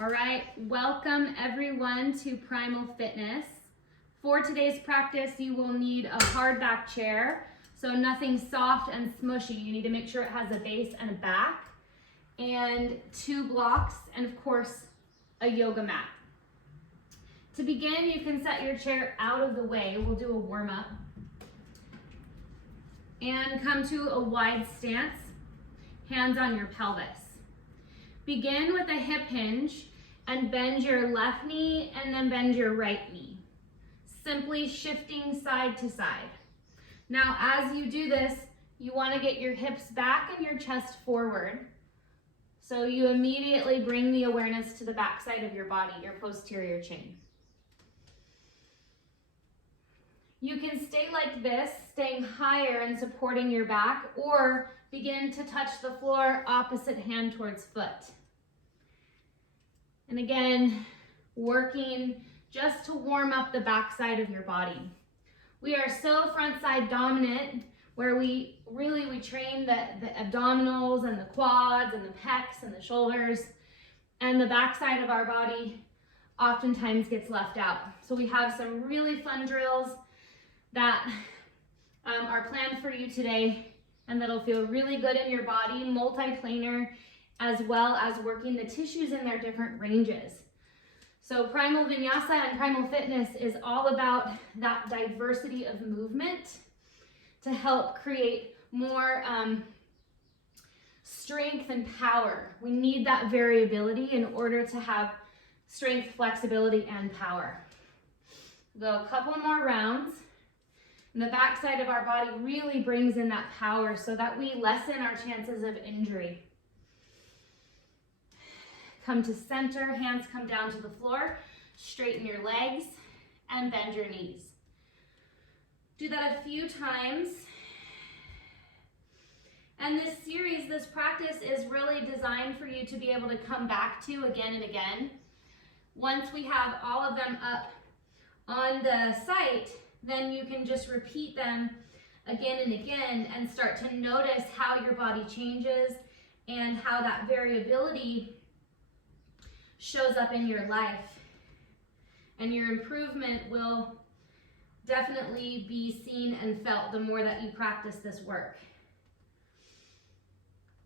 All right, welcome everyone to Primal Fitness. For today's practice, you will need a hard back chair, so nothing soft and smushy. You need to make sure it has a base and a back, and 2 blocks, and of course, a yoga mat. To begin, you can set your chair out of the way. We'll do a warm-up. And come to a wide stance, hands on your pelvis. Begin with a hip hinge and bend your left knee and then bend your right knee. Simply shifting side to side. Now, as you do this, you want to get your hips back and your chest forward. So you immediately bring the awareness to the back side of your body, your posterior chain. You can stay like this, staying higher and supporting your back, or begin to touch the floor, opposite hand towards foot. And again, working just to warm up the back side of your body. We are so front side dominant, where we train the abdominals and the quads and the pecs and the shoulders, and the back side of our body oftentimes gets left out. So we have some really fun drills that are planned for you today, and that'll feel really good in your body, multi-planar, as well as working the tissues in their different ranges. So Primal Vinyasa and Primal Fitness is all about that diversity of movement to help create more strength and power. We need that variability in order to have strength, flexibility, and power. Go a couple more rounds. And the back side of our body really brings in that power so that we lessen our chances of injury. Come to center, hands come down to the floor, straighten your legs, and bend your knees. Do that a few times. And this series, this practice is really designed for you to be able to come back to again and again. Once we have all of them up on the site, then you can just repeat them again and again and start to notice how your body changes and how that variability shows up in your life. And your improvement will definitely be seen and felt the more that you practice this work.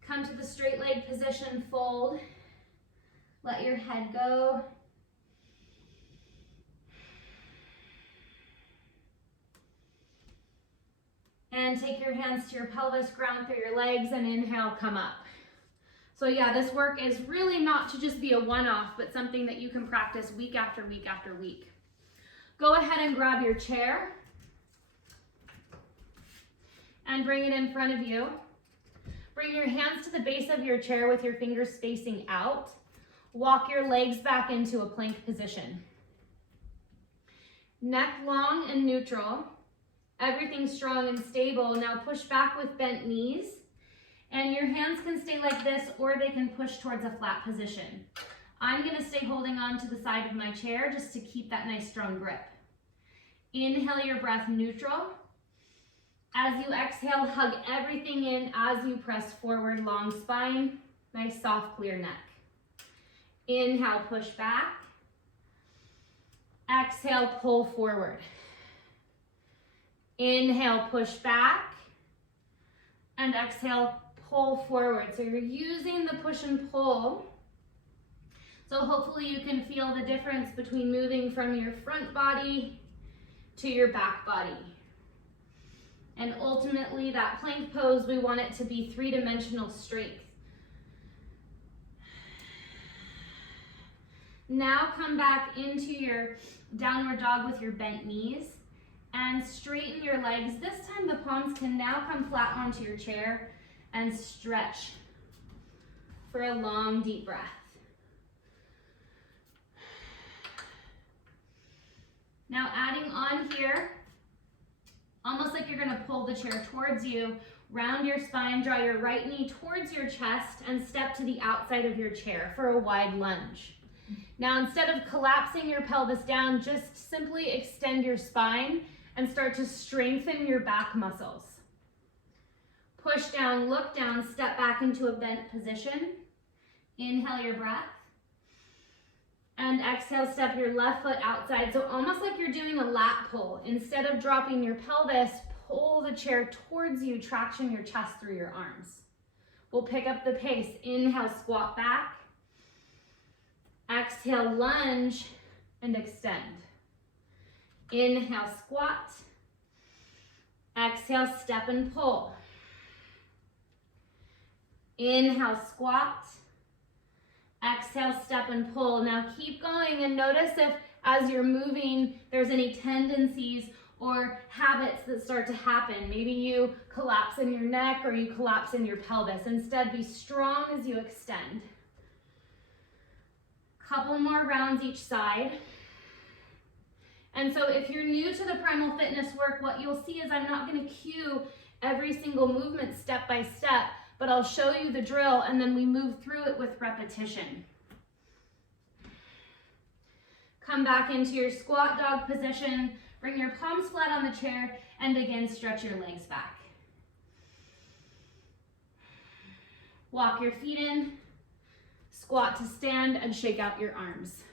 Come to the straight leg position, fold. Let your head go. And take your hands to your pelvis, ground through your legs, and inhale, come up. So yeah, this work is really not to just be a one-off, but something that you can practice week after week after week. Go ahead and grab your chair and bring it in front of you. Bring your hands to the base of your chair with your fingers facing out. Walk your legs back into a plank position. Neck long and neutral. Everything strong and stable. Now push back with bent knees, and your hands can stay like this or they can push towards a flat position. I'm going to stay holding on to the side of my chair just to keep that nice strong grip. Inhale your breath neutral. As you exhale, hug everything in as you press forward, long spine, nice soft clear neck. Inhale, push back. Exhale, pull forward. Inhale, push back, and exhale, pull forward. So you're using the push and pull. So hopefully you can feel the difference between moving from your front body to your back body. And ultimately, that plank pose, we want it to be 3-dimensional strength. Now come back into your downward dog with your bent knees. And straighten your legs. This time the palms can now come flat onto your chair and stretch for a long, deep breath. Now adding on here, almost like you're gonna pull the chair towards you, round your spine, draw your right knee towards your chest, and step to the outside of your chair for a wide lunge. Now instead of collapsing your pelvis down, just simply extend your spine and start to strengthen your back muscles. Push down, look down, step back into a bent position. Inhale your breath. And exhale, step your left foot outside. So almost like you're doing a lat pull. Instead of dropping your pelvis, pull the chair towards you, traction your chest through your arms. We'll pick up the pace. Inhale, squat back. Exhale, lunge and extend. Inhale, squat. Exhale, step and pull. Inhale, squat. Exhale, step and pull. Now keep going and notice if as you're moving, there's any tendencies or habits that start to happen. Maybe you collapse in your neck or you collapse in your pelvis. Instead, be strong as you extend. Couple more rounds each side. And so if you're new to the Primal Fitness work, what you'll see is I'm not going to cue every single movement step by step, but I'll show you the drill and then we move through it with repetition. Come back into your squat dog position, bring your palms flat on the chair, and again, stretch your legs back. Walk your feet in, squat to stand, and shake out your arms.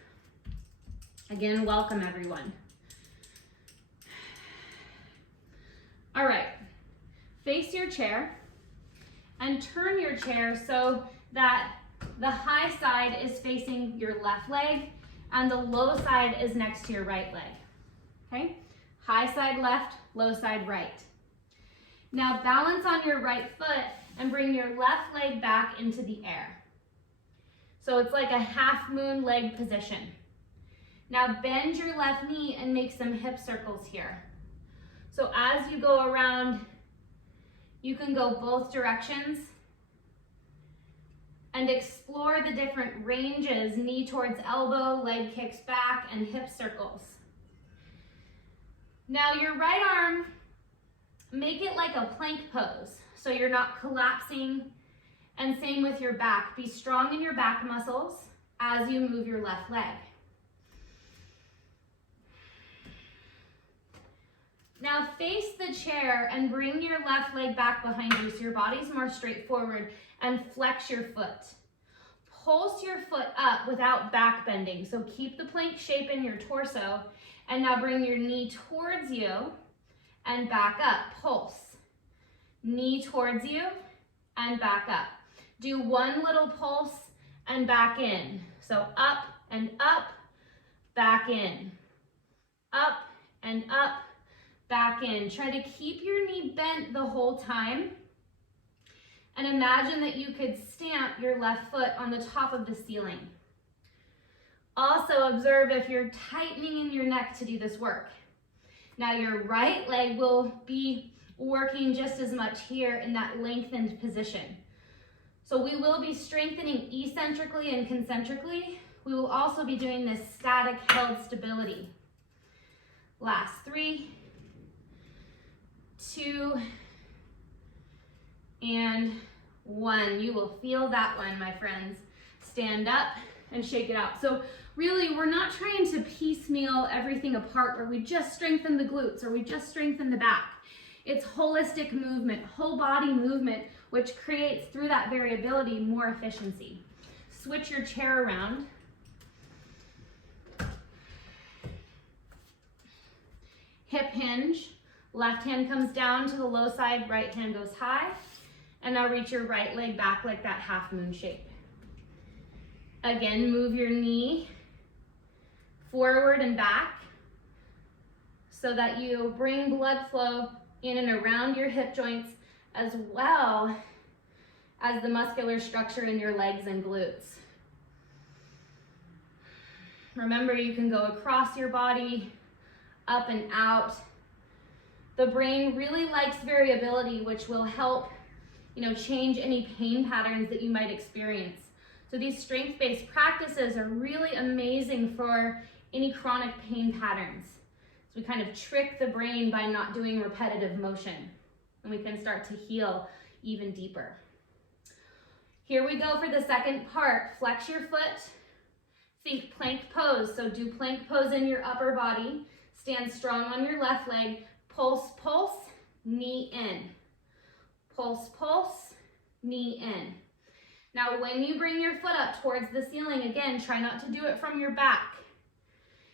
Again, welcome everyone. All right, face your chair and turn your chair so that the high side is facing your left leg and the low side is next to your right leg. Okay? High side left, low side right. Now balance on your right foot and bring your left leg back into the air. So it's like a half moon leg position. Now bend your left knee and make some hip circles here. So as you go around, you can go both directions and explore the different ranges, knee towards elbow, leg kicks back, and hip circles. Now your right arm, make it like a plank pose, so you're not collapsing, and same with your back. Be strong in your back muscles as you move your left leg. Now face the chair and bring your left leg back behind you so your body's more straightforward, and flex your foot. Pulse your foot up without back bending. So keep the plank shape in your torso, and now bring your knee towards you and back up. Pulse. Knee towards you and back up. Do one little pulse and back in. So up and up, back in. Up and up, back in. Try to keep your knee bent the whole time. And imagine that you could stamp your left foot on the top of the ceiling. Also observe if you're tightening in your neck to do this work. Now your right leg will be working just as much here in that lengthened position. So we will be strengthening eccentrically and concentrically. We will also be doing this static held stability. Last 3, 2, and 1. You will feel that one, my friends. Stand up and shake it out. So really, we're not trying to piecemeal everything apart where we just strengthen the glutes or we just strengthen the back. It's holistic movement, whole body movement, which creates, through that variability, more efficiency. Switch your chair around. Hip hinge. Left hand comes down to the low side, right hand goes high. And now reach your right leg back like that half moon shape. Again, move your knee forward and back so that you bring blood flow in and around your hip joints as well as the muscular structure in your legs and glutes. Remember, you can go across your body, up and out. The brain really likes variability, which will help, change any pain patterns that you might experience. So these strength-based practices are really amazing for any chronic pain patterns. So we kind of trick the brain by not doing repetitive motion, and we can start to heal even deeper. Here we go for the second part. Flex your foot. Think plank pose. So do plank pose in your upper body. Stand strong on your left leg. Pulse, pulse, knee in. Pulse, pulse, knee in. Now, when you bring your foot up towards the ceiling, again, try not to do it from your back.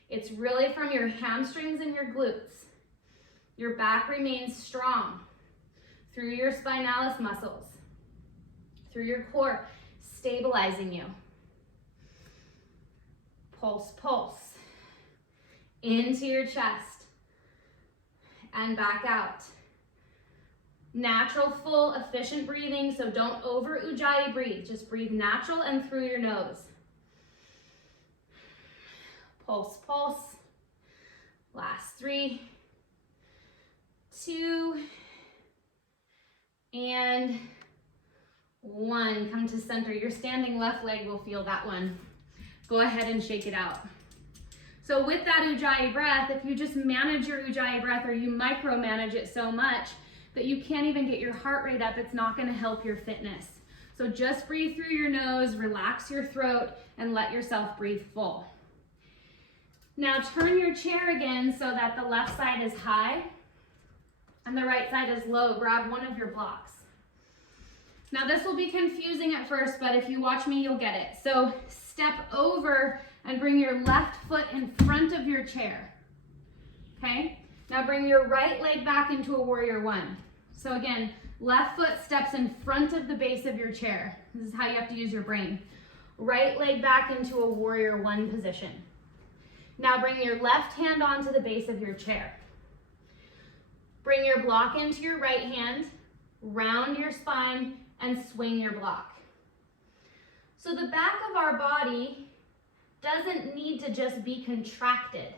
It's really from your hamstrings and your glutes. Your back remains strong through your spinalis muscles, through your core, stabilizing you. Pulse, pulse, into your chest and back out. Natural, full, efficient breathing, so don't over ujjayi breathe. Just breathe natural and through your nose. Pulse, pulse. Last 3, 2, and 1. Come to center. Your standing left leg will feel that one. Go ahead and shake it out. So with that ujjayi breath, if you just manage your ujjayi breath or you micromanage it so much that you can't even get your heart rate up, it's not going to help your fitness. So just breathe through your nose, relax your throat, and let yourself breathe full. Now turn your chair again so that the left side is high and the right side is low. Grab one of your blocks. Now this will be confusing at first, but if you watch me, you'll get it. So step over and bring your left foot in front of your chair. Okay? Now bring your right leg back into a warrior 1. So again, left foot steps in front of the base of your chair. This is how you have to use your brain. Right leg back into a warrior 1 position. Now bring your left hand onto the base of your chair. Bring your block into your right hand, round your spine, and swing your block. So the back of our body doesn't need to just be contracted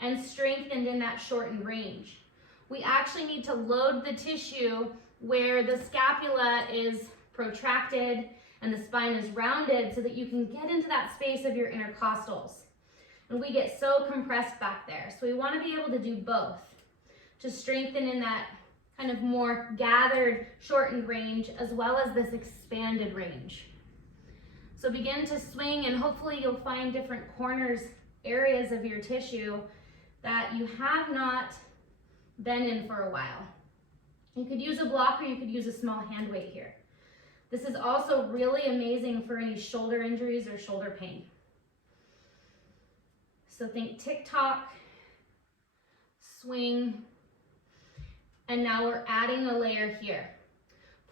and strengthened in that shortened range. We actually need to load the tissue where the scapula is protracted and the spine is rounded so that you can get into that space of your intercostals. And we get so compressed back there. So we want to be able to do both to strengthen in that kind of more gathered, shortened range as well as this expanded range. So begin to swing and hopefully you'll find different corners, areas of your tissue that you have not been in for a while. You could use a block or you could use a small hand weight here. This is also really amazing for any shoulder injuries or shoulder pain. So think tick-tock, swing, and now we're adding a layer here.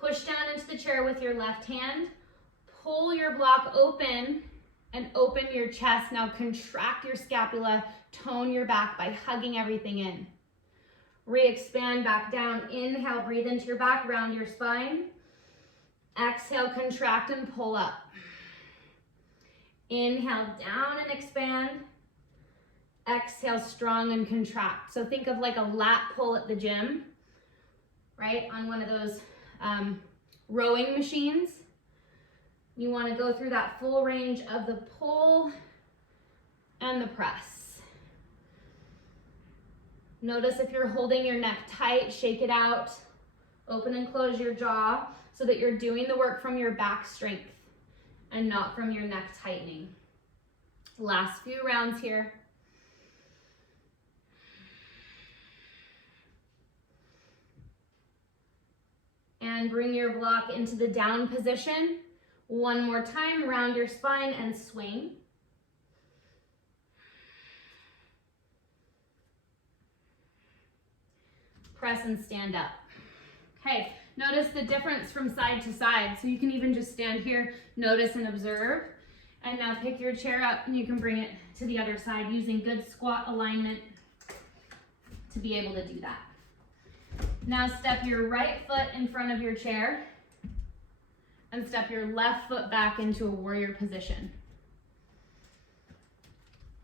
Push down into the chair with your left hand, pull your block open and open your chest. Now contract your scapula, tone your back by hugging everything in. Re-expand back down. Inhale, breathe into your back, round your spine. Exhale, contract and pull up. Inhale, down and expand. Exhale, strong and contract. So think of like a lat pull at the gym, right? On one of those rowing machines. You want to go through that full range of the pull and the press. Notice if you're holding your neck tight, shake it out. Open and close your jaw so that you're doing the work from your back strength and not from your neck tightening. Last few rounds here. And bring your block into the down position. One more time, round your spine and swing. Press and stand up. Okay, notice the difference from side to side. So you can even just stand here, notice and observe. And now pick your chair up and you can bring it to the other side using good squat alignment to be able to do that. Now step your right foot in front of your chair and step your left foot back into a warrior position.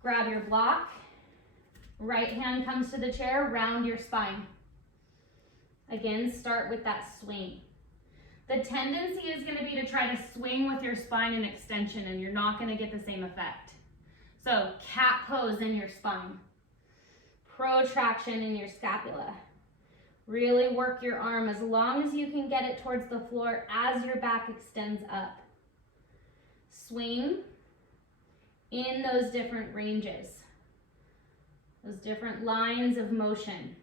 Grab your block, right hand comes to the chair, round your spine. Again, start with that swing. The tendency is going to be to try to swing with your spine in extension and you're not going to get the same effect. So cat pose in your spine, protraction in your scapula. Really work your arm as long as you can get it towards the floor as your back extends up. Swing in those different ranges, those different lines of motion.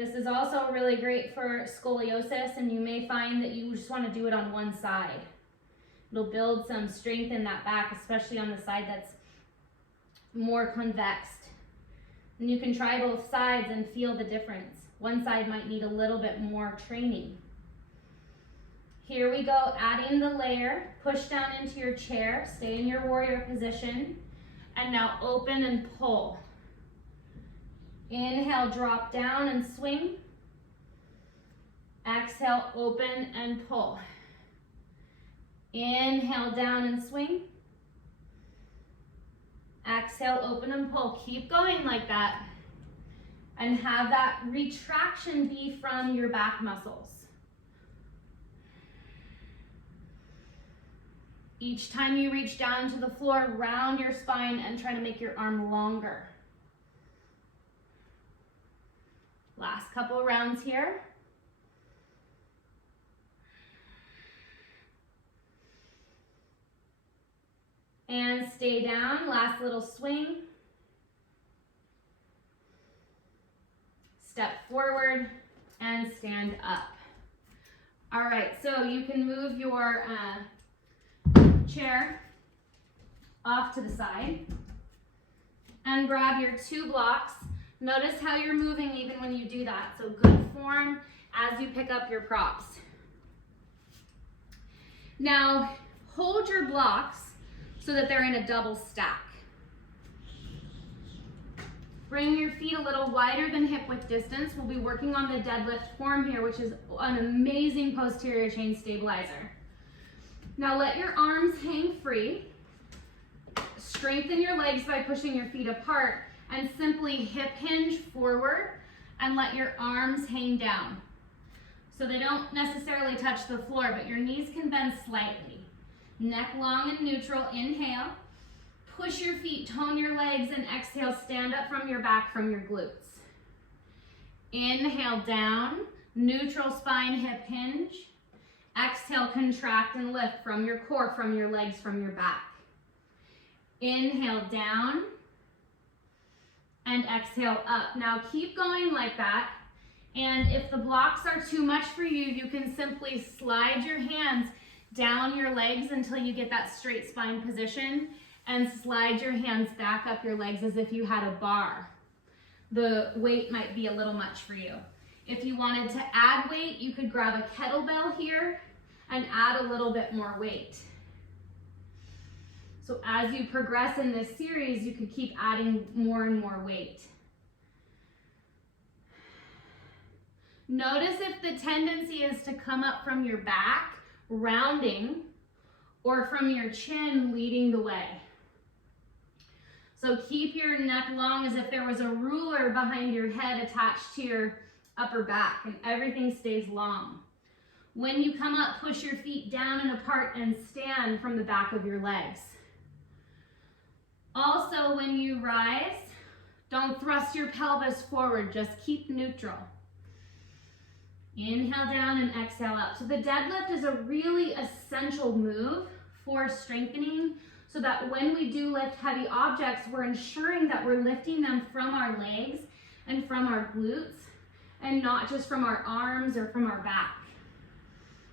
This is also really great for scoliosis, and you may find that you just want to do it on one side. It'll build some strength in that back, especially on the side that's more convex. And you can try both sides and feel the difference. One side might need a little bit more training. Here we go, adding the layer. Push down into your chair, stay in your warrior position, and now open and pull. Inhale, drop down and swing. Exhale, open and pull. Inhale, down and swing. Exhale, open and pull. Keep going like that. And have that retraction be from your back muscles. Each time you reach down to the floor, round your spine and try to make your arm longer. Last couple rounds here. And stay down, last little swing. Step forward and stand up. All right, so you can move your chair off to the side and grab your 2 blocks. Notice how you're moving even when you do that. So good form as you pick up your props. Now hold your blocks so that they're in a double stack. Bring your feet a little wider than hip width distance. We'll be working on the deadlift form here, which is an amazing posterior chain stabilizer. Now let your arms hang free. Strengthen your legs by pushing your feet apart and simply hip hinge forward and let your arms hang down. So they don't necessarily touch the floor, but your knees can bend slightly. Neck long and neutral, inhale. Push your feet, tone your legs, and exhale, stand up from your back, from your glutes. Inhale, down, neutral spine, hip hinge. Exhale, contract and lift from your core, from your legs, from your back. Inhale, down, and exhale, up. Now keep going like that, and if the blocks are too much for you, you can simply slide your hands down your legs until you get that straight spine position, and slide your hands back up your legs as if you had a bar. The weight might be a little much for you. If you wanted to add weight, you could grab a kettlebell here and add a little bit more weight. So as you progress in this series, you could keep adding more and more weight. Notice if the tendency is to come up from your back, rounding, or from your chin leading the way. So keep your neck long as if there was a ruler behind your head attached to your upper back, and everything stays long. When you come up, push your feet down and apart and stand from the back of your legs. Also, when you rise, don't thrust your pelvis forward, just keep neutral. Inhale down and exhale up. So the deadlift is a really essential move for strengthening, so that when we do lift heavy objects, we're ensuring that we're lifting them from our legs and from our glutes, and not just from our arms or from our back.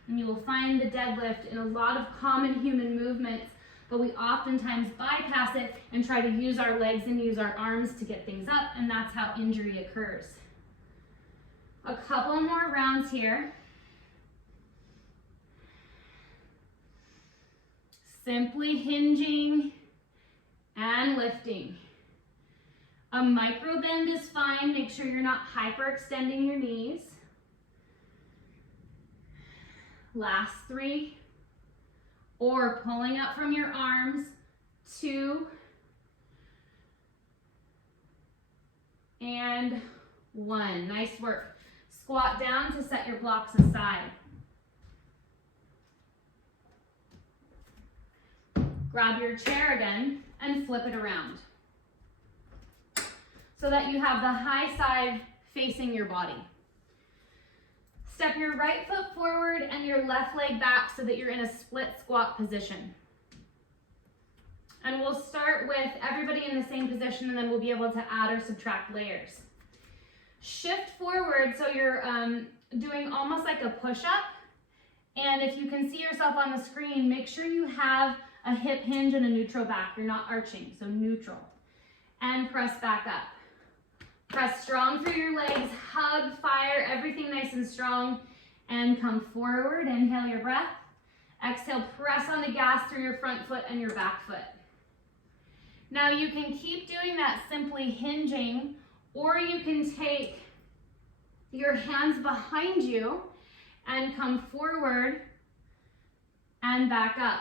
And you will find the deadlift in a lot of common human movements, but we oftentimes bypass it and try to use our legs and use our arms to get things up, and that's how injury occurs. A couple more rounds here. Simply hinging and lifting. A micro bend is fine. Make sure you're not hyperextending your knees. Last 3. Or pulling up from your arms. 2. And 1. Nice work. Squat down to set your blocks aside. Grab your chair again and flip it around so that you have the high side facing your body. Step your right foot forward and your left leg back so that you're in a split squat position. And we'll start with everybody in the same position, and then we'll be able to add or subtract layers. Shift forward so you're doing almost like a push-up. And if you can see yourself on the screen, make sure you have a hip hinge and a neutral back. You're not arching, so neutral. And press back up. Press strong through your legs, hug, fire, everything nice and strong. And come forward, inhale your breath. Exhale, press on the gas through your front foot and your back foot. Now you can keep doing that simply hinging, or you can take your hands behind you and come forward and back up.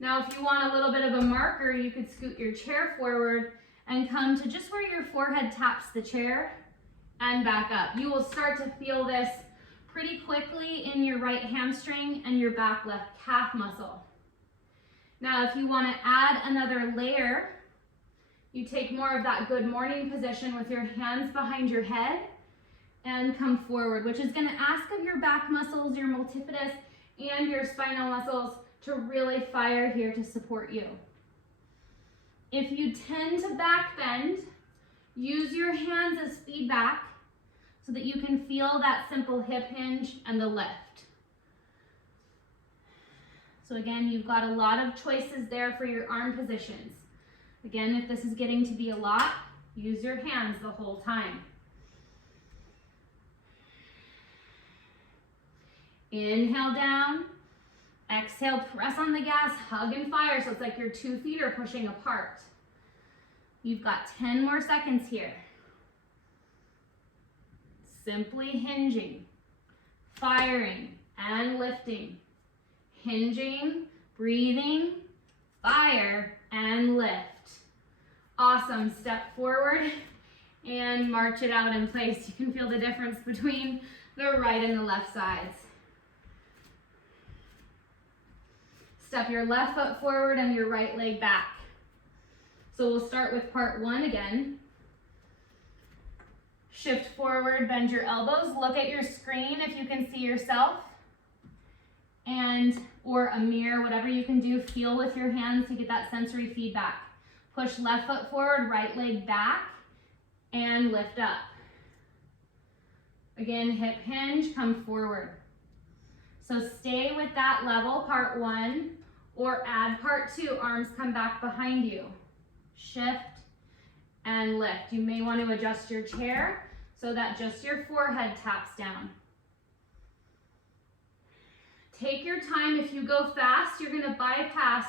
Now, if you want a little bit of a marker, you could scoot your chair forward and come to just where your forehead taps the chair and back up. You will start to feel this pretty quickly in your right hamstring and your back left calf muscle. Now, if you want to add another layer, you take more of that good morning position with your hands behind your head and come forward, which is going to ask of your back muscles, your multifidus, and your spinal muscles to really fire here to support you. If you tend to back bend, use your hands as feedback so that you can feel that simple hip hinge and the lift. So again, you've got a lot of choices there for your arm positions. Again, if this is getting to be a lot, use your hands the whole time. Inhale down, exhale, press on the gas, hug and fire, so it's like your 2 feet are pushing apart. You've got 10 more seconds here. Simply hinging, firing, and lifting. Hinging, breathing, fire, and lift. Awesome. Step forward and march it out in place. You can feel the difference between the right and the left sides. Step your left foot forward and your right leg back. So we'll start with part 1 again. Shift forward, bend your elbows. Look at your screen if you can see yourself. Or a mirror, whatever you can do, feel with your hands to get that sensory feedback. Push left foot forward, right leg back, and lift up. Again, hip hinge, come forward. So stay with that level, part 1, or add part 2, arms come back behind you. Shift and lift. You may want to adjust your chair so that just your forehead taps down. Take your time. If you go fast, you're going to bypass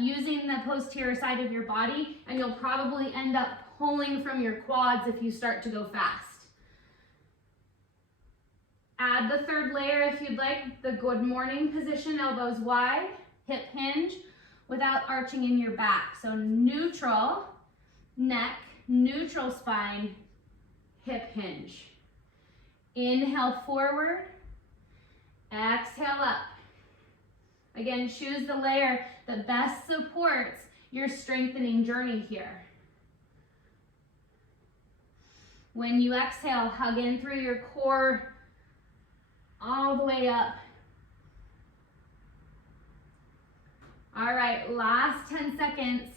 using the posterior side of your body, and you'll probably end up pulling from your quads if you start to go fast. Add the 3rd layer if you'd like, the good morning position, elbows wide, hip hinge, without arching in your back. So neutral neck, neutral spine, hip hinge. Inhale forward, exhale up. Again, choose the layer that best supports your strengthening journey here. When you exhale, hug in through your core all the way up. All right, last 10 seconds.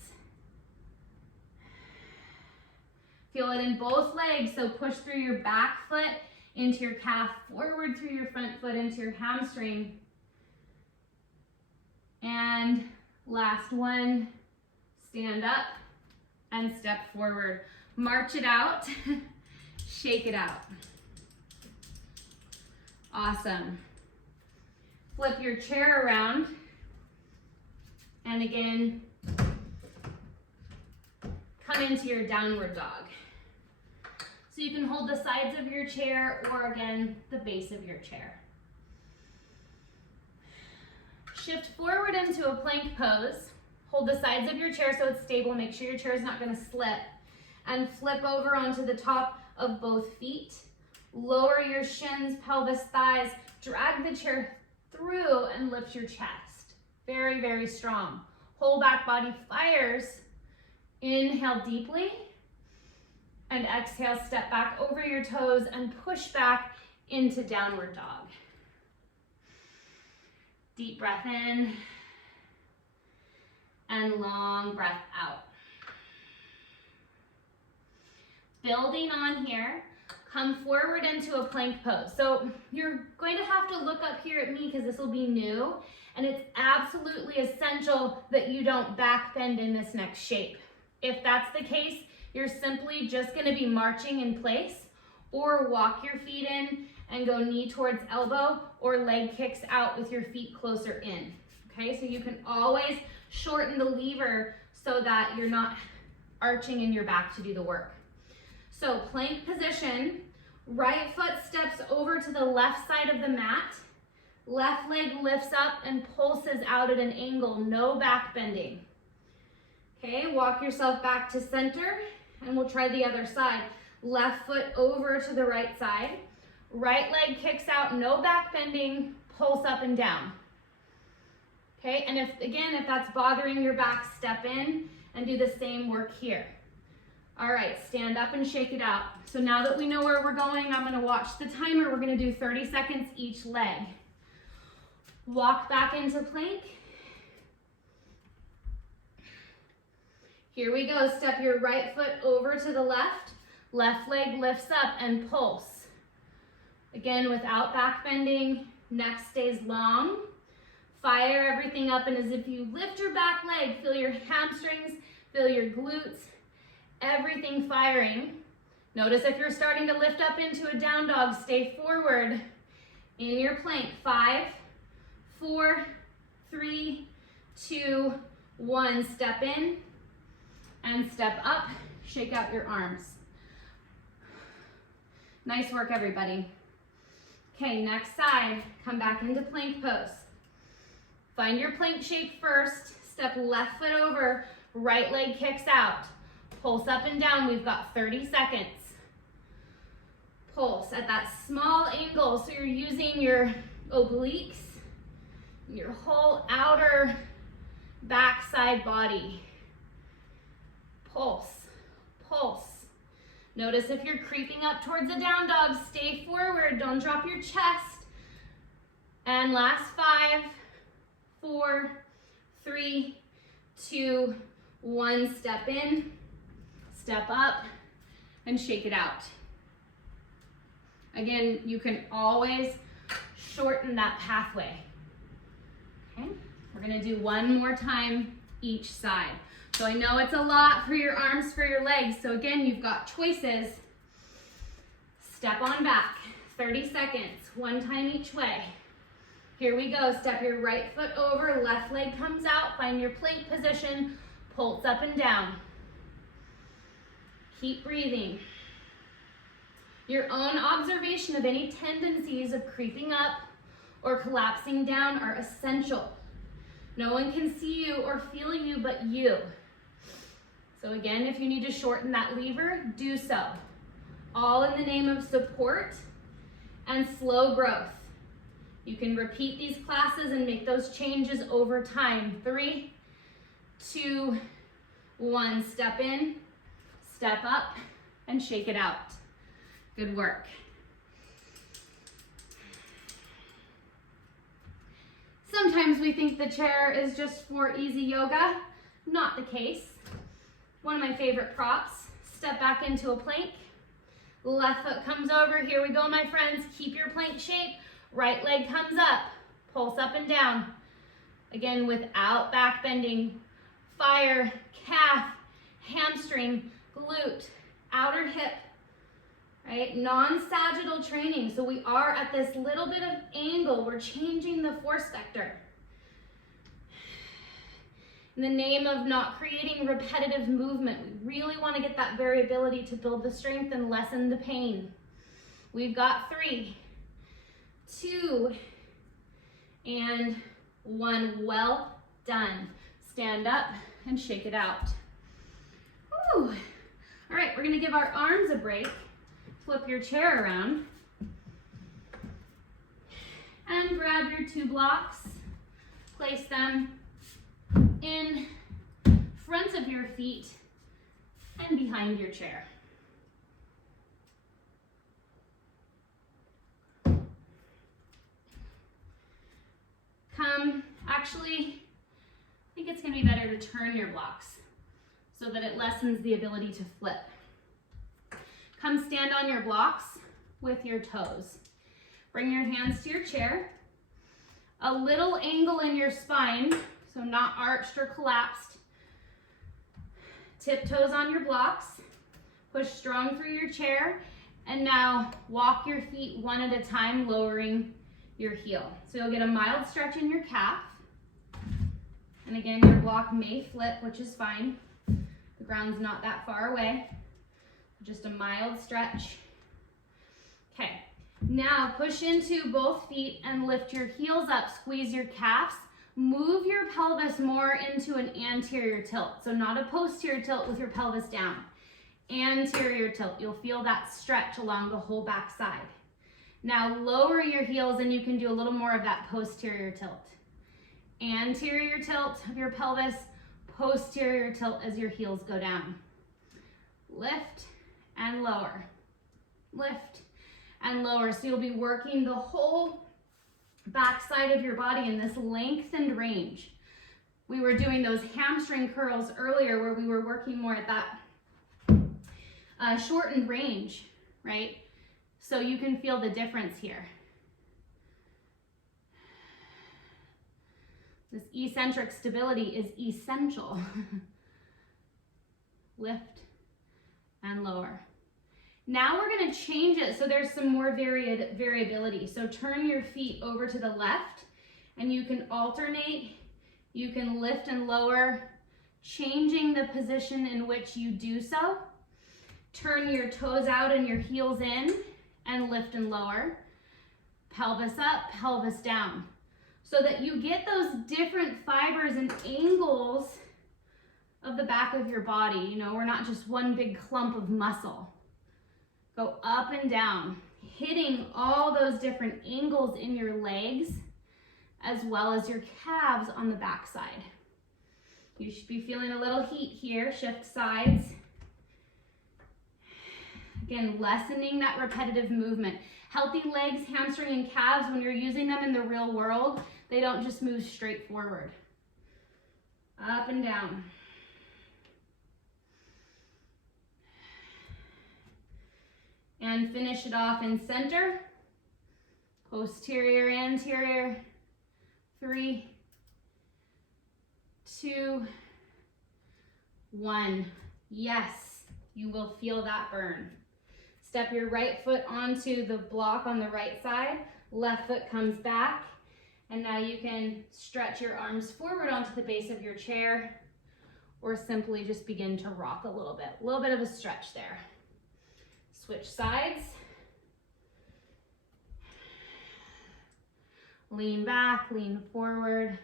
Feel it in both legs, so push through your back foot into your calf, forward through your front foot into your hamstring. And last one, stand up and step forward. March it out, shake it out. Awesome. Flip your chair around. And again, come into your downward dog. So you can hold the sides of your chair or again, the base of your chair. Shift forward into a plank pose. Hold the sides of your chair so it's stable. Make sure your chair is not going to slip. And flip over onto the top of both feet. Lower your shins, pelvis, thighs. Drag the chair through and lift your chest. Very, very strong. Whole back body fires. Inhale deeply. And exhale, step back over your toes and push back into downward dog. Deep breath in and long breath out. Building on here, come forward into a plank pose. So you're going to have to look up here at me because this will be new, and it's absolutely essential that you don't back bend in this next shape. If that's the case, you're simply just going to be marching in place, or walk your feet in and go knee towards elbow, or leg kicks out with your feet closer in. Okay, so you can always shorten the lever so that you're not arching in your back to do the work. So plank position, right foot steps over to the left side of the mat, left leg lifts up and pulses out at an angle, no back bending. Okay, walk yourself back to center, and we'll try the other side. Left foot over to the right side, right leg kicks out, no back bending, pulse up and down. Okay, and if that's bothering your back, step in and do the same work here. All right, stand up and shake it out. So now that we know where we're going, I'm gonna watch the timer. We're gonna do 30 seconds each leg. Walk back into plank. Here we go, step your right foot over to the left, left leg lifts up and pulse. Again, without back bending, neck stays long. Fire everything up, and as if you lift your back leg, feel your hamstrings, feel your glutes, everything firing. Notice if you're starting to lift up into a down dog, stay forward in your plank. 5, 4, 3, 2, 1. Step in and step up. Shake out your arms. Nice work, everybody. Okay, next side. Come back into plank pose. Find your plank shape first. Step left foot over, right leg kicks out. Pulse up and down. We've got 30 seconds. Pulse at that small angle, so you're using your obliques, your whole outer backside body. Pulse, pulse. Notice if you're creeping up towards a down dog, stay forward, don't drop your chest. And last 5, 4, 3, 2, 1. Step in, step up, and shake it out. Again, you can always shorten that pathway. Okay, we're gonna do one more time each side. So I know it's a lot for your arms, for your legs. So again, you've got choices. Step on back, 30 seconds, one time each way. Here we go, step your right foot over, left leg comes out, find your plank position, pulse up and down. Keep breathing. Your own observation of any tendencies of creeping up or collapsing down are essential. No one can see you or feel you but you. So again, if you need to shorten that lever, do so. All in the name of support and slow growth. You can repeat these classes and make those changes over time. 3, 2, 1. Step in, step up, and shake it out. Good work. Sometimes we think the chair is just for easy yoga. Not the case. One of my favorite props. Step back into a plank. Left foot comes over. Here we go, my friends. Keep your plank shape. Right leg comes up. Pulse up and down. Again, without back bending. Fire, calf, hamstring, glute, outer hip. Right? Non-sagittal training. So we are at this little bit of angle. We're changing the force vector. In the name of not creating repetitive movement, we really want to get that variability to build the strength and lessen the pain. We've got 3, 2, and 1. Well done. Stand up and shake it out. Woo. All right, we're going to give our arms a break. Flip your chair around and grab your 2 blocks, place them in front of your feet and behind your chair. Actually, I think it's going to be better to turn your blocks so that it lessens the ability to flip. Come stand on your blocks, with your toes. Bring your hands to your chair. A little angle in your spine, so not arched or collapsed. Tiptoes on your blocks. Push strong through your chair. And now walk your feet one at a time, lowering your heel. So you'll get a mild stretch in your calf. And again, your block may flip, which is fine. The ground's not that far away. Just a mild stretch. Okay, now push into both feet and lift your heels up, squeeze your calves. Move your pelvis more into an anterior tilt. So not a posterior tilt with your pelvis down. Anterior tilt. You'll feel that stretch along the whole back side. Now lower your heels and you can do a little more of that posterior tilt. Anterior tilt of your pelvis, posterior tilt as your heels go down. Lift and lower. Lift and lower. So you'll be working the whole back side of your body in this lengthened range. We were doing those hamstring curls earlier where we were working more at that shortened range, right? So you can feel the difference here. This eccentric stability is essential. Lift and lower. Now we're going to change it so there's some more variability. So turn your feet over to the left and you can alternate. You can lift and lower, changing the position in which you do so. Turn your toes out and your heels in and lift and lower. Pelvis up, pelvis down. So that you get those different fibers and angles of the back of your body. You know, we're not just one big clump of muscle. Go up and down, hitting all those different angles in your legs as well as your calves on the back side. You should be feeling a little heat here. Shift sides. Again, lessening that repetitive movement. Healthy legs, hamstring, and calves, when you're using them in the real world, they don't just move straight forward. Up and down. And finish it off in center. Posterior, anterior. 3, 2, 1. Yes, you will feel that burn. Step your right foot onto the block on the right side. Left foot comes back. And now you can stretch your arms forward onto the base of your chair or simply just begin to rock a little bit. A little bit of a stretch there. Switch sides. Lean back, lean forward.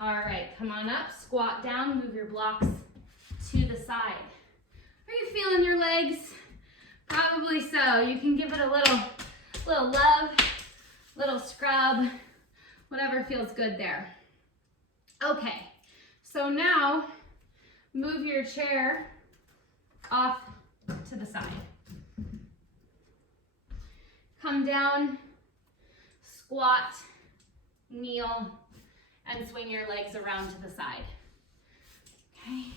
All right, come on up, squat down, move your blocks to the side. Are you feeling your legs? Probably so. You can give it a little love, little scrub, whatever feels good there. Okay, so now move your chair off to the side. Come down, squat, kneel, and swing your legs around to the side. Okay,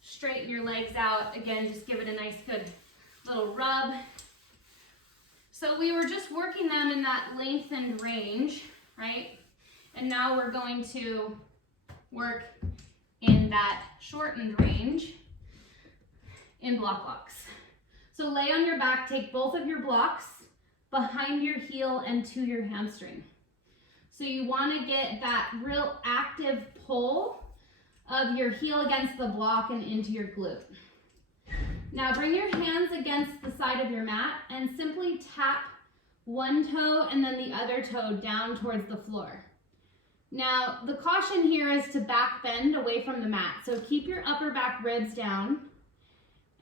straighten your legs out. Again, just give it a nice good little rub. So we were just working them in that lengthened range, right? And now we're going to work in that shortened range in block walks. So lay on your back, take both of your blocks behind your heel and to your hamstring. So you want to get that real active pull of your heel against the block and into your glute. Now bring your hands against the side of your mat and simply tap one toe and then the other toe down towards the floor. Now the caution here is to back bend away from the mat. So keep your upper back ribs down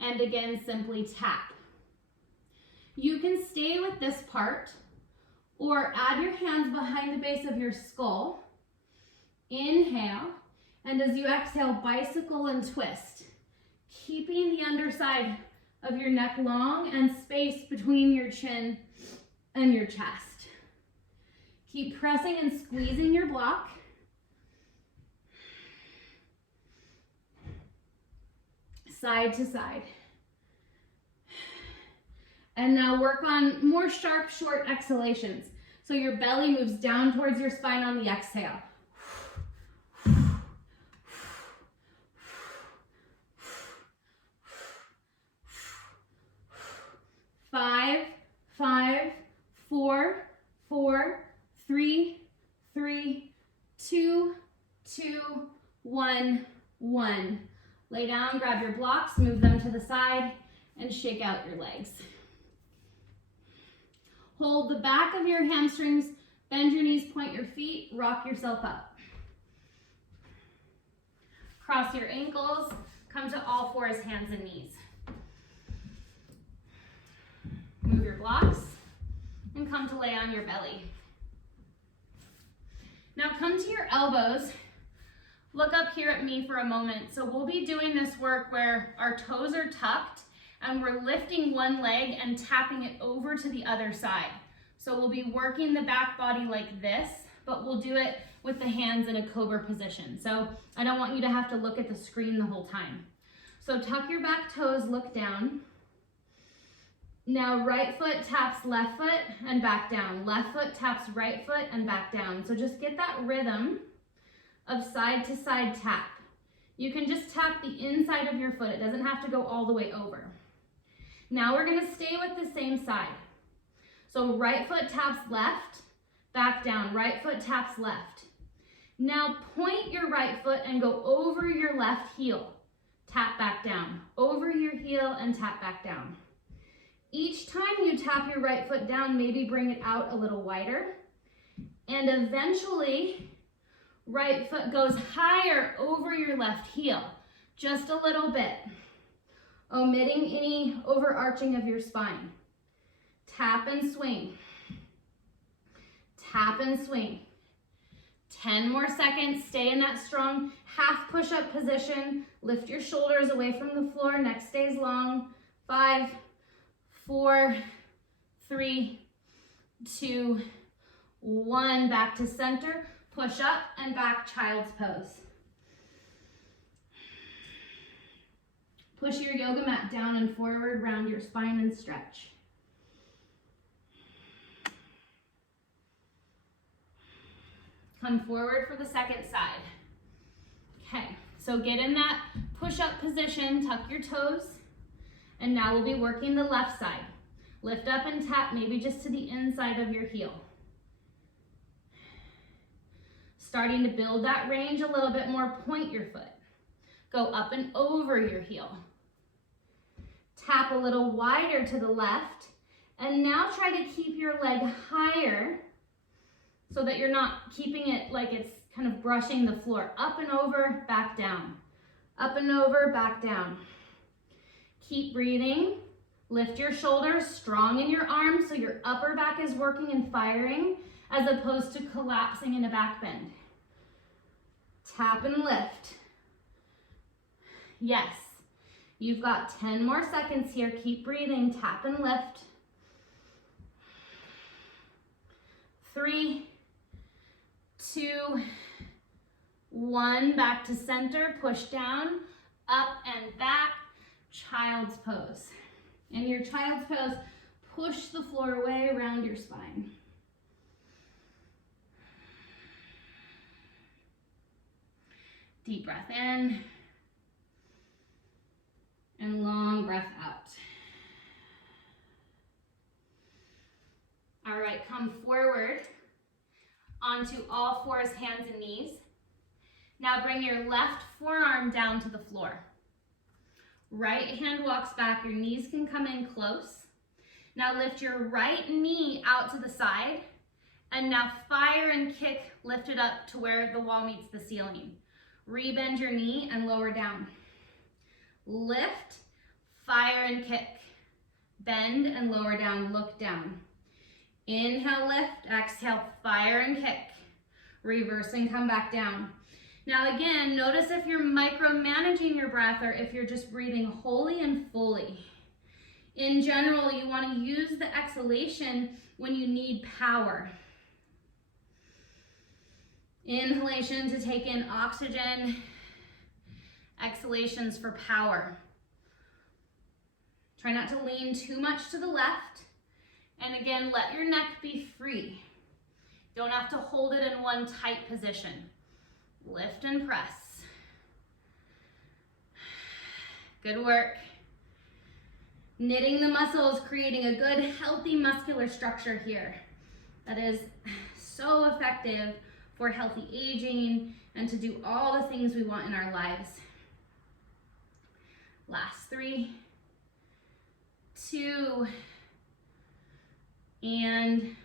and again simply tap. You can stay with this part or add your hands behind the base of your skull. Inhale, and as you exhale, bicycle and twist, keeping the underside of your neck long and space between your chin and your chest. Keep pressing and squeezing your block. side to side. And now work on more sharp, short exhalations. So your belly moves down towards your spine on the exhale. 5, 5, 4, 4, 3, 3, 2, 2, 1, 1. Lay down, grab your blocks, move them to the side, and shake out your legs. Hold the back of your hamstrings, bend your knees, point your feet, rock yourself up. Cross your ankles, come to all fours, hands and knees. Move your blocks and come to lay on your belly. Now come to your elbows. Look up here at me for a moment. So we'll be doing this work where our toes are tucked and we're lifting one leg and tapping it over to the other side. So we'll be working the back body like this, but we'll do it with the hands in a cobra position. So I don't want you to have to look at the screen the whole time. So tuck your back toes, look down. Now right foot taps left foot and back down. Left foot taps right foot and back down. So just get that rhythm of side to side tap. You can just tap the inside of your foot. It doesn't have to go all the way over. Now we're gonna stay with the same side. So right foot taps left, back down. Right foot taps left. Now point your right foot and go over your left heel. Tap back down. Over your heel and tap back down. Each time you tap your right foot down, maybe bring it out a little wider. And eventually, right foot goes higher over your left heel, just a little bit, omitting any overarching of your spine. Tap and swing. Tap and swing. 10 more seconds. Stay in that strong half push-up position. Lift your shoulders away from the floor. Neck stays long. 5, 4, 3, 2, 1. Back to center. Push up and back, child's pose. Push your yoga mat down and forward, round your spine and stretch. Come forward for the second side. Okay, so get in that push-up position, tuck your toes, and now we'll be working the left side. Lift up and tap, maybe just to the inside of your heel. Starting to build that range a little bit more, point your foot. Go up and over your heel. Tap a little wider to the left, and now try to keep your leg higher so that you're not keeping it like it's kind of brushing the floor. Up and over, back down. Up and over, back down. Keep breathing. Lift your shoulders, strong in your arms so your upper back is working and firing as opposed to collapsing in a back bend. Tap and lift. Yes, you've got 10 more seconds here. Keep breathing, tap and lift. 3, 2, 1, back to center, push down, up and back, child's pose. In your child's pose, push the floor away around your spine. Deep breath in, and long breath out. All right, come forward onto all fours, hands and knees. Now bring your left forearm down to the floor. Right hand walks back, your knees can come in close. Now lift your right knee out to the side, and now fire and kick, lift it up to where the wall meets the ceiling. Rebend your knee and lower down. Lift, fire and kick. Bend and lower down, look down. Inhale, lift, exhale, fire and kick. Reverse and come back down. Now again, notice if you're micromanaging your breath or if you're just breathing wholly and fully. In general, you want to use the exhalation when you need power. Inhalation to take in oxygen, exhalations for power. Try not to lean too much to the left. And again, let your neck be free. Don't have to hold it in one tight position. Lift and press. Good work. Knitting the muscles, creating a good, healthy muscular structure here. That is so effective for healthy aging and to do all the things we want in our lives. Last 3, 2, and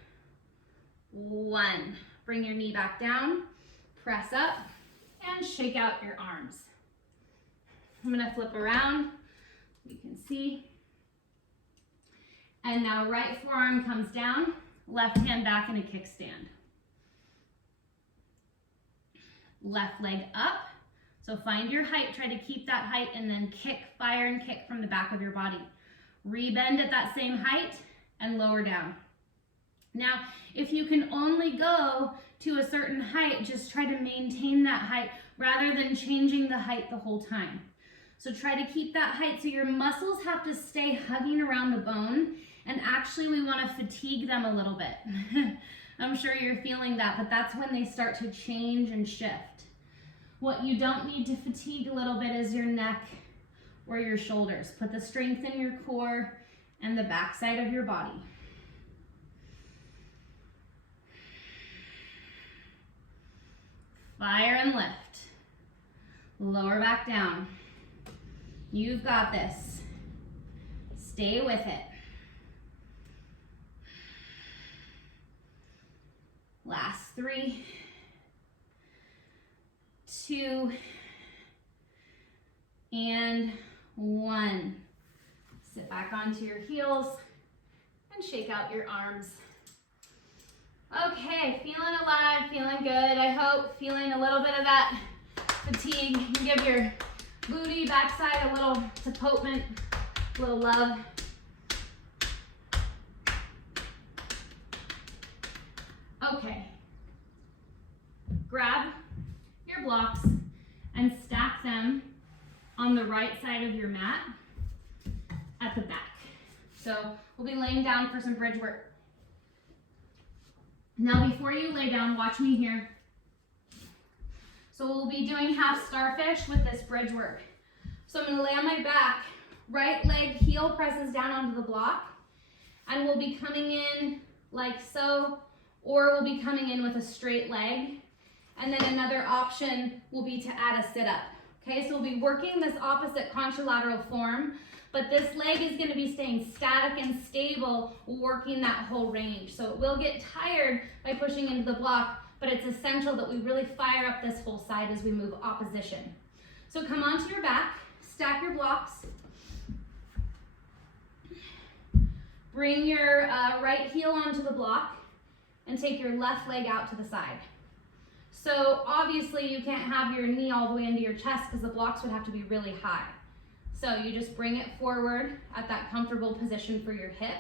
1. Bring your knee back down, press up, and shake out your arms. I'm gonna flip around, you can see. And now right forearm comes down, left hand back in a kickstand. Left leg up, so find your height, try to keep that height, and then kick, fire and kick from the back of your body. Rebend at that same height and lower down. Now, if you can only go to a certain height, just try to maintain that height rather than changing the height the whole time. So try to keep that height so your muscles have to stay hugging around the bone, and actually we want to fatigue them a little bit. I'm sure you're feeling that, but that's when they start to change and shift. What you don't need to fatigue a little bit is your neck or your shoulders. Put the strength in your core and the backside of your body. Fire and lift. Lower back down. You've got this. Stay with it. Last 3, 2, and 1. Sit back onto your heels and shake out your arms. Okay, feeling alive, feeling good, I hope. Feeling a little bit of that fatigue. You can give your booty, backside a little supportment, a little love. Okay, grab your blocks and stack them on the right side of your mat at the back. So we'll be laying down for some bridge work. Now before you lay down, watch me here. So we'll be doing half starfish with this bridge work. So I'm gonna lay on my back, right leg heel presses down onto the block, and we'll be coming in like so, or we'll be coming in with a straight leg. And then another option will be to add a sit-up. Okay, so we'll be working this opposite contralateral form, but this leg is gonna be staying static and stable, working that whole range. So it will get tired by pushing into the block, but it's essential that we really fire up this whole side as we move opposition. So come onto your back, stack your blocks. Bring your right heel onto the block and take your left leg out to the side. So obviously you can't have your knee all the way into your chest because the blocks would have to be really high. So you just bring it forward at that comfortable position for your hip.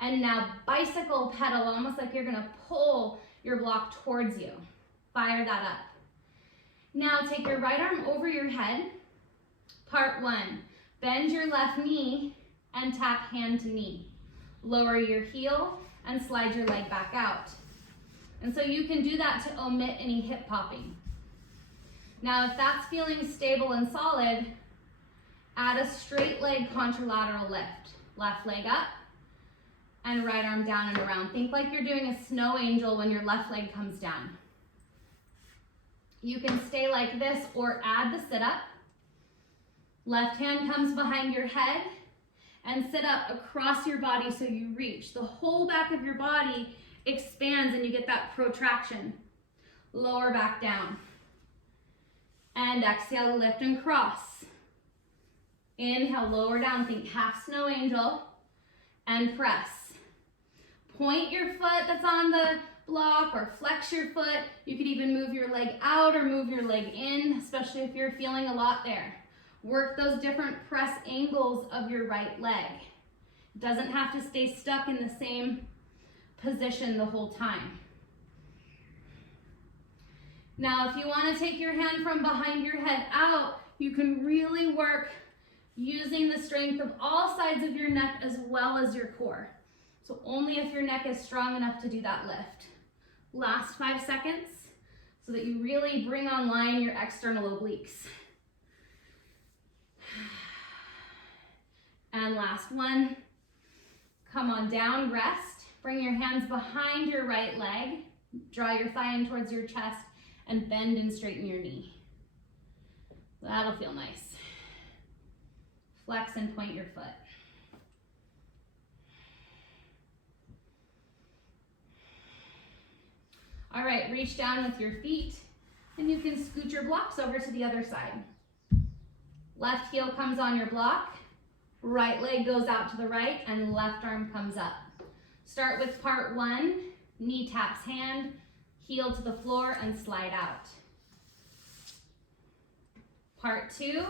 And now bicycle pedal, almost like you're gonna pull your block towards you. Fire that up. Now take your right arm over your head. Part 1, bend your left knee and tap hand to knee. Lower your heel and slide your leg back out. And so you can do that to omit any hip popping. Now if that's feeling stable and solid, add a straight leg contralateral lift. Left leg up and right arm down and around. Think like you're doing a snow angel when your left leg comes down. You can stay like this or add the sit up. Left hand comes behind your head and sit up across your body so you reach. The whole back of your body expands and you get that protraction. Lower back down. And exhale, lift and cross. Inhale, lower down, think half snow angel, and press. Point your foot that's on the block or flex your foot. You could even move your leg out or move your leg in, especially if you're feeling a lot there. Work those different press angles of your right leg. It doesn't have to stay stuck in the same position the whole time. Now, if you want to take your hand from behind your head out, you can really work using the strength of all sides of your neck as well as your core. So only if your neck is strong enough to do that lift. Last 5 seconds so that you really bring online your external obliques. And last one. Come on down, rest. Bring your hands behind your right leg. Draw your thigh in towards your chest and bend and straighten your knee. That'll feel nice. Flex and point your foot. All right, reach down with your feet and you can scoot your blocks over to the other side. Left heel comes on your block, right leg goes out to the right and left arm comes up. Start with part 1, knee taps hand, heel to the floor and slide out. Part 2,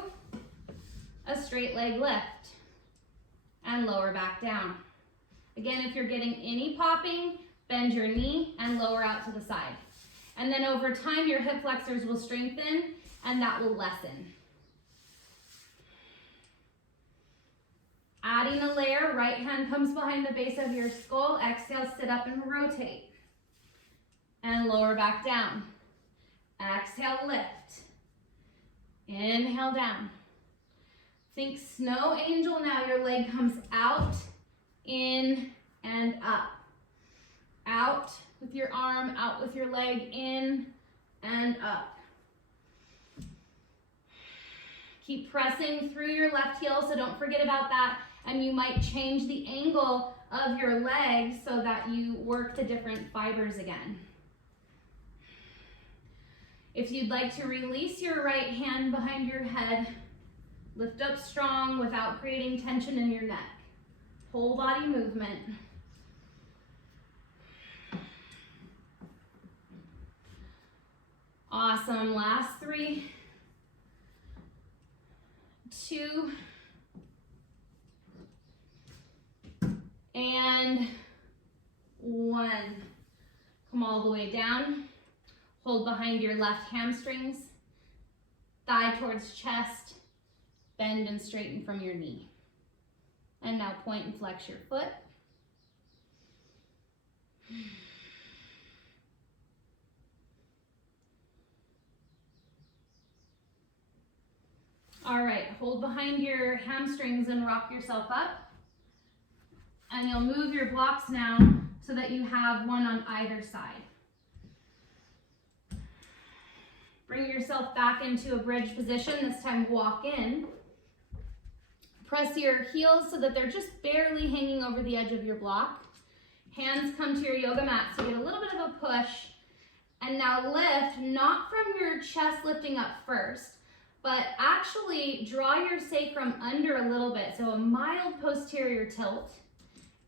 a straight leg lift and lower back down. Again, if you're getting any popping, bend your knee and lower out to the side. And then over time, your hip flexors will strengthen and that will lessen. Adding a layer, right hand comes behind the base of your skull. Exhale, sit up and rotate. And lower back down. Exhale, lift. Inhale down. Think snow angel now. Your leg comes out, in, and up. Out with your arm, out with your leg, in and up. Keep pressing through your left heel, so don't forget about that. And you might change the angle of your leg so that you work the different fibers again. If you'd like to release your right hand behind your head, lift up strong without creating tension in your neck. Whole body movement. Awesome. Last 3, 2, and 1. Come all the way down. Hold behind your left hamstrings. Thigh towards chest. Bend and straighten from your knee. And now point and flex your foot. All right, hold behind your hamstrings and rock yourself up. And you'll move your blocks now so that you have one on either side. Bring yourself back into a bridge position, this time walk in. Press your heels so that they're just barely hanging over the edge of your block. Hands come to your yoga mat, so get a little bit of a push. And now lift, not from your chest lifting up first, but actually draw your sacrum under a little bit, so a mild posterior tilt.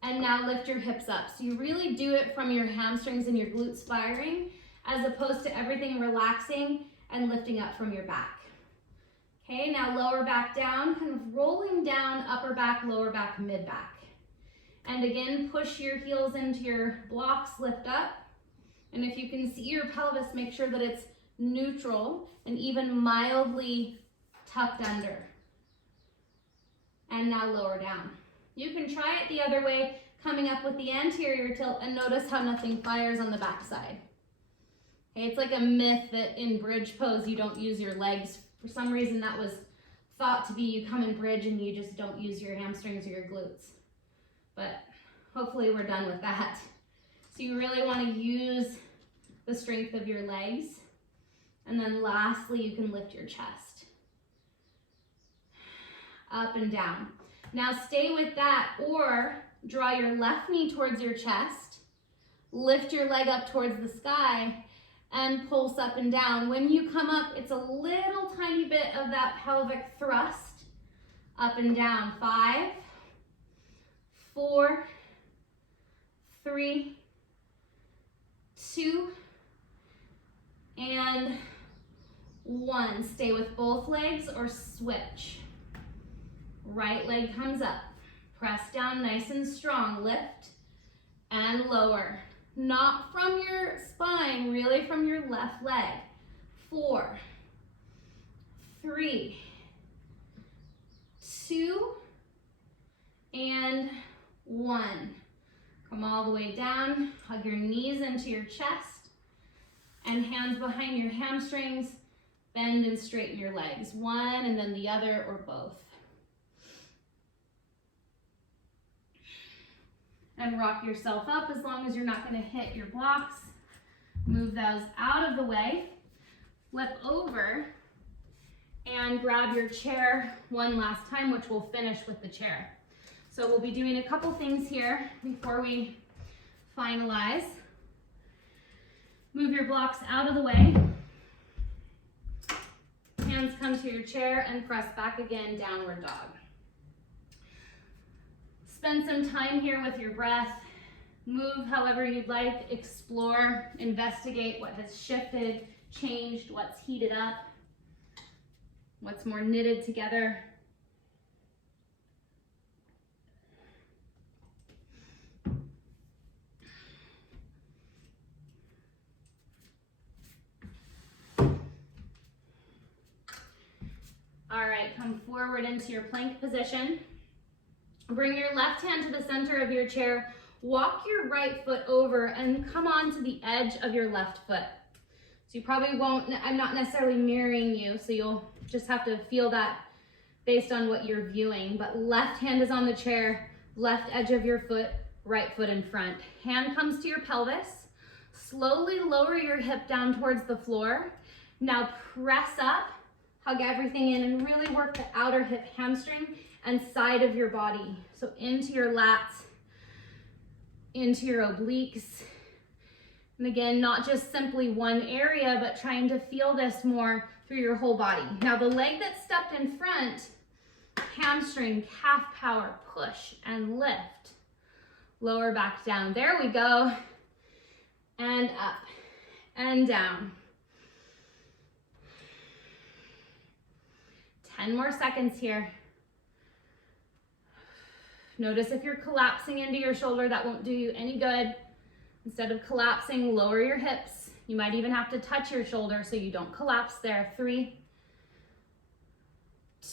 And now lift your hips up. So you really do it from your hamstrings and your glutes firing, as opposed to everything relaxing and lifting up from your back. Okay, now lower back down, kind of rolling down, upper back, lower back, mid back. And again, push your heels into your blocks, lift up. And if you can see your pelvis, make sure that it's neutral and even mildly tucked under. And now lower down. You can try it the other way, coming up with the anterior tilt, and notice how nothing fires on the back side. Okay, it's like a myth that in bridge pose you don't use your legs. For some reason that was thought to be you come in bridge and you just don't use your hamstrings or your glutes. But hopefully we're done with that. So you really want to use the strength of your legs. And then lastly, you can lift your chest. Up and down. Now stay with that, or draw your left knee towards your chest, lift your leg up towards the sky, and pulse up and down. When you come up, it's a little tiny bit of that pelvic thrust, up and down. 5, 4, 3, 2, and 1. Stay with both legs or switch. Right leg comes up. Press down nice and strong. Lift and lower. Not from your spine, really from your left leg. 4, 3, 2, and 1. Come all the way down, hug your knees into your chest, and hands behind your hamstrings, bend and straighten your legs. One and then the other or both. And rock yourself up as long as you're not going to hit your blocks. Move those out of the way. Flip over and grab your chair one last time, which we'll finish with the chair. So we'll be doing a couple things here before we finalize. Move your blocks out of the way. Hands come to your chair and press back again, downward dog. Spend some time here with your breath. Move however you'd like, explore, investigate what has shifted, changed, what's heated up, what's more knitted together. All right, come forward into your plank position. Bring your left hand to the center of your chair. Walk your right foot over and come on to the edge of your left foot. So you probably won't, I'm not necessarily mirroring you, so you'll just have to feel that based on what you're viewing. But left hand is on the chair, left edge of your foot, right foot in front. Hand comes to your pelvis. Slowly lower your hip down towards the floor. Now press up. Hug everything in and really work the outer hip hamstring and side of your body. So into your lats, into your obliques. And again, not just simply one area, but trying to feel this more through your whole body. Now the leg that stepped in front, hamstring, calf power, push and lift. Lower back down. There we go. And up and down. 10 more seconds here. Notice if you're collapsing into your shoulder, that won't do you any good. Instead of collapsing, lower your hips. You might even have to touch your shoulder so you don't collapse there. 3,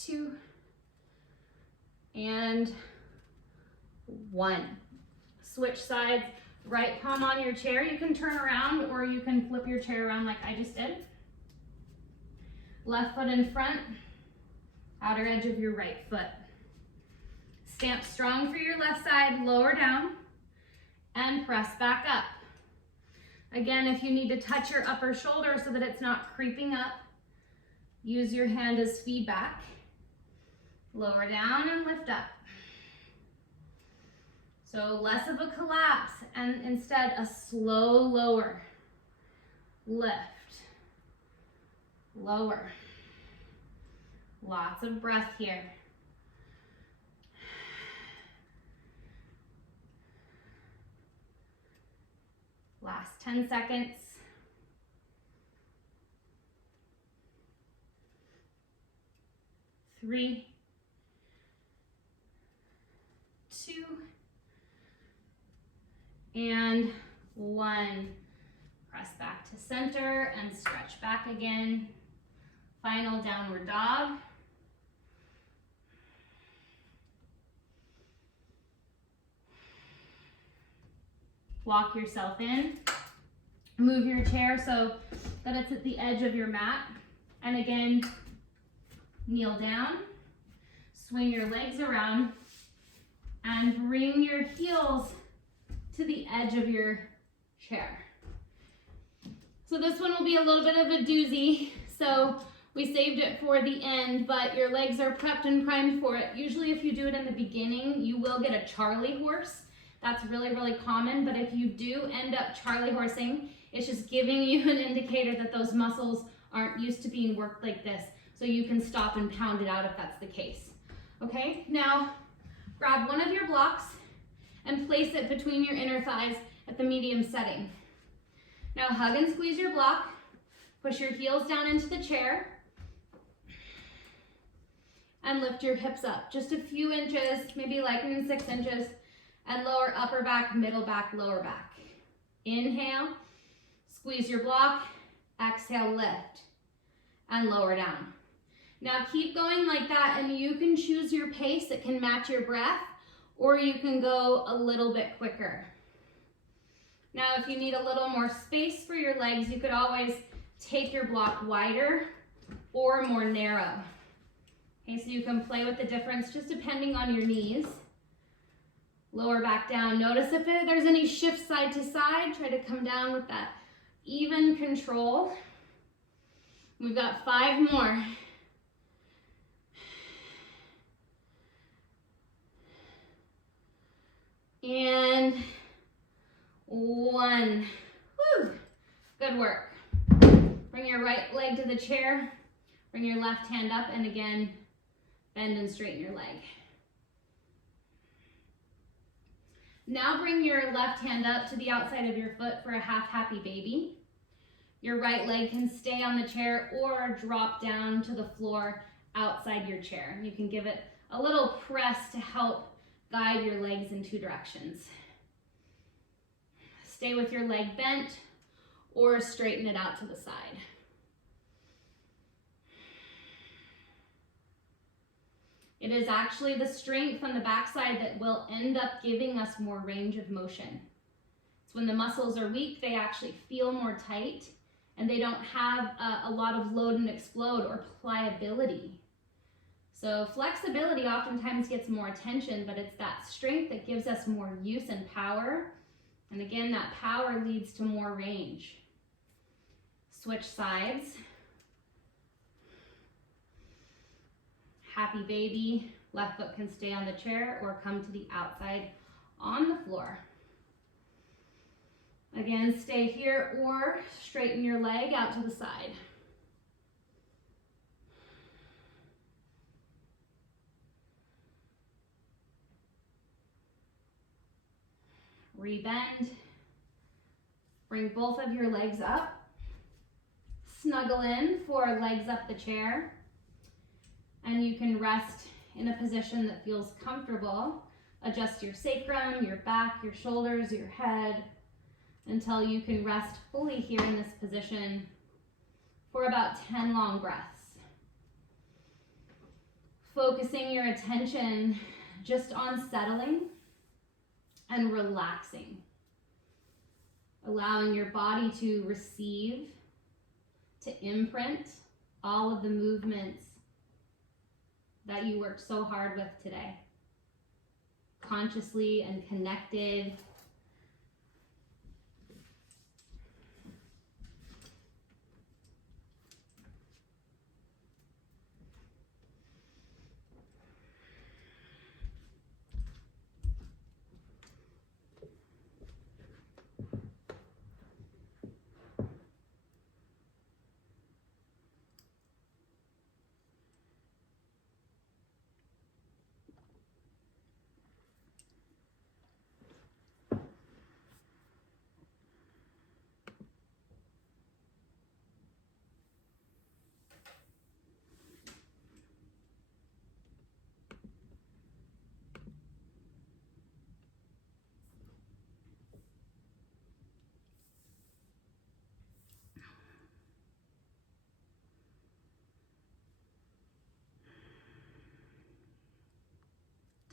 2, and 1. Switch sides. Right palm on your chair. You can turn around or you can flip your chair around like I just did. Left foot in front. Outer edge of your right foot. Stamp strong for your left side, lower down, and press back up. Again, if you need to touch your upper shoulder so that it's not creeping up, use your hand as feedback. Lower down and lift up. So less of a collapse and instead a slow lower. Lift, lower. Lots of breath here. Last 10 seconds. 3, 2, and 1. Press back to center and stretch back again. Final downward dog. Walk yourself in. Move your chair so that it's at the edge of your mat. And again, kneel down. Swing your legs around and bring your heels to the edge of your chair. So this one will be a little bit of a doozy. So we saved it for the end, but your legs are prepped and primed for it. Usually if you do it in the beginning, you will get a Charlie horse. That's really, really common, but if you do end up Charlie horsing, it's just giving you an indicator that those muscles aren't used to being worked like this, so you can stop and pound it out if that's the case. Okay, now grab one of your blocks and place it between your inner thighs at the medium setting. Now hug and squeeze your block, push your heels down into the chair, and lift your hips up just a few inches, maybe like 6 inches, and lower upper back, middle back, lower back. Inhale, squeeze your block, exhale, lift, and lower down. Now keep going like that, and you can choose your pace that can match your breath, or you can go a little bit quicker. Now, if you need a little more space for your legs, you could always take your block wider or more narrow. Okay, so you can play with the difference just depending on your knees. Lower back down. Notice if there's any shift side to side, try to come down with that even control. We've got 5 more. And 1. Woo! Good work. Bring your right leg to the chair. Bring your left hand up, and again, bend and straighten your leg. Now bring your left hand up to the outside of your foot for a half happy baby. Your right leg can stay on the chair or drop down to the floor outside your chair. You can give it a little press to help guide your legs in 2 directions. Stay with your leg bent or straighten it out to the side. It is actually the strength on the backside that will end up giving us more range of motion. It's when the muscles are weak, they actually feel more tight, and they don't have a lot of load and explode or pliability. So flexibility oftentimes gets more attention, but it's that strength that gives us more use and power. And again, that power leads to more range. Switch sides. Happy baby, left foot can stay on the chair or come to the outside on the floor. Again, stay here or straighten your leg out to the side. Rebend. Bring both of your legs up. Snuggle in for legs up the chair. And you can rest in a position that feels comfortable. Adjust your sacrum, your back, your shoulders, your head, until you can rest fully here in this position for about 10 long breaths. Focusing your attention just on settling and relaxing. Allowing your body to receive, to imprint all of the movements that you worked so hard with today. Consciously and connected.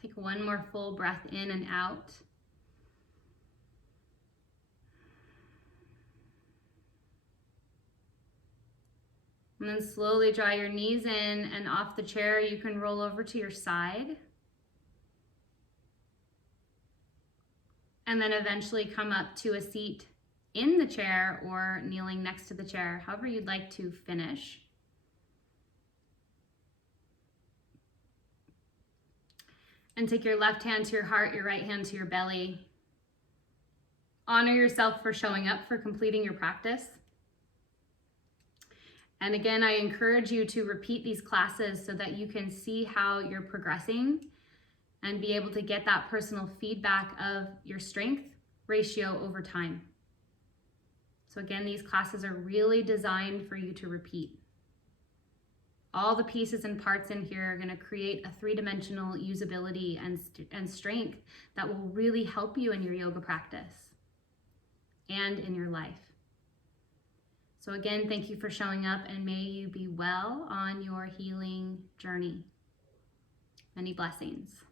Take one more full breath in and out. And then slowly draw your knees in, and off the chair you can roll over to your side. And then eventually come up to a seat in the chair or kneeling next to the chair, however you'd like to finish. And take your left hand to your heart, your right hand to your belly. Honor yourself for showing up, for completing your practice. And again, I encourage you to repeat these classes so that you can see how you're progressing and be able to get that personal feedback of your strength ratio over time. So again, these classes are really designed for you to repeat. All the pieces and parts in here are going to create a 3-dimensional usability and strength that will really help you in your yoga practice and in your life. So again, thank you for showing up, and may you be well on your healing journey. Many blessings.